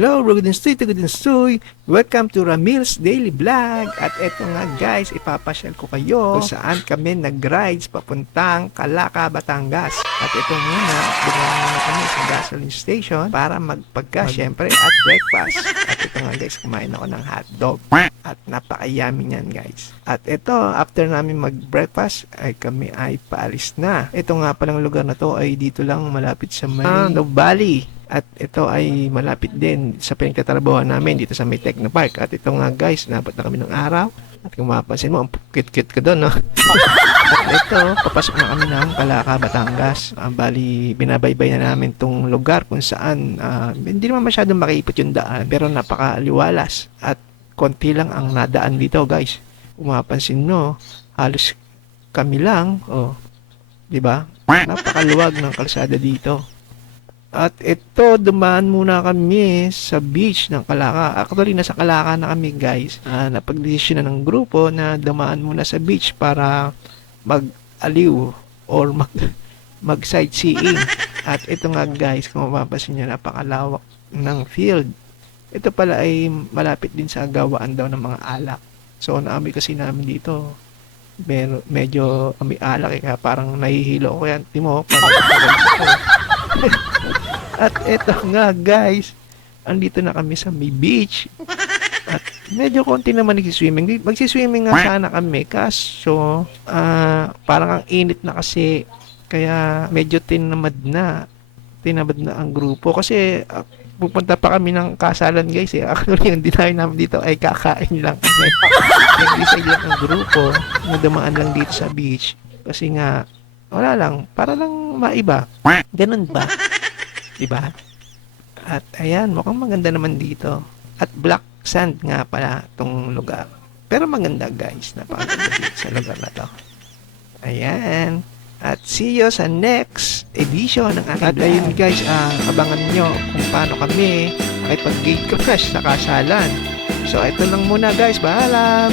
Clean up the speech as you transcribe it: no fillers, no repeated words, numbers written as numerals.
Hello, Rugudinstoy. Welcome to Ramil's Daily Vlog. At eto nga guys, ipapasyal ko kayo kung saan kami nag-rides papuntang Calaca, Batangas. At ito muna, dumaan muna kami sa gasoline station para magpagka syempre at breakfast. At ito nga guys, kumain ako ng hotdog. At napaka-yummy niyan guys. At ito, after namin mag-breakfast, ay kami ay paalis na. Ito nga palang lugar na to ay dito lang malapit sa may Valley. At ito ay malapit din sa pinagtatrabahoan namin dito sa may Technopark. At ito nga guys, nabot na kami ng araw. At kung mapapansin mo, ang cute-cute ko doon, no? At ito, papasok na kami ng Calaca, Batangas. Bali, binabaybay na namin tong lugar kung saan hindi naman masyadong makiipot yung daan, pero napakaliwalas. At konti lang ang nadaan dito guys. Kung mapapansin mo, halos kami lang, di ba? Napakaluwag ng kalsada dito. At ito, dumaan muna kami sa beach ng Calaca. Actually, nasa Calaca na kami guys. Napag-desisyon na ng grupo na dumaan muna sa beach para mag-aliw or mag-sightseeing. At ito nga guys, kung mapapansin nyo, napakalawak ng field. Ito pala ay malapit din sa gawaan daw ng mga alak. So, naamoy kasi namin dito. Pero medyo may alak kaya parang nahihilo ko yan. Timo, At eto nga guys, andito na kami sa may beach. At medyo konti naman nagsiswimming. Magsiswimming nga sana kami, kaso parang ang init na kasi. Kaya medyo tinamad na ang grupo. Kasi pupunta pa kami ng kasalan guys eh. Actually yung dinayo namin dito ay kakain lang kami. Nag-decide lang ang grupo na dumaan lang dito sa beach. Kasi nga, wala lang, para lang maiba. Ganun ba? Diba? At ayan, mukhang maganda naman dito. At black sand nga pala itong lugar. Pero maganda guys, napakaganda dito sa lugar na to. Ayan. At see you sa next edition ng aking vlog. At ayun guys, abangan nyo kung paano kami ay pag-gate crash sa kasalan. So ito lang muna guys, paalam!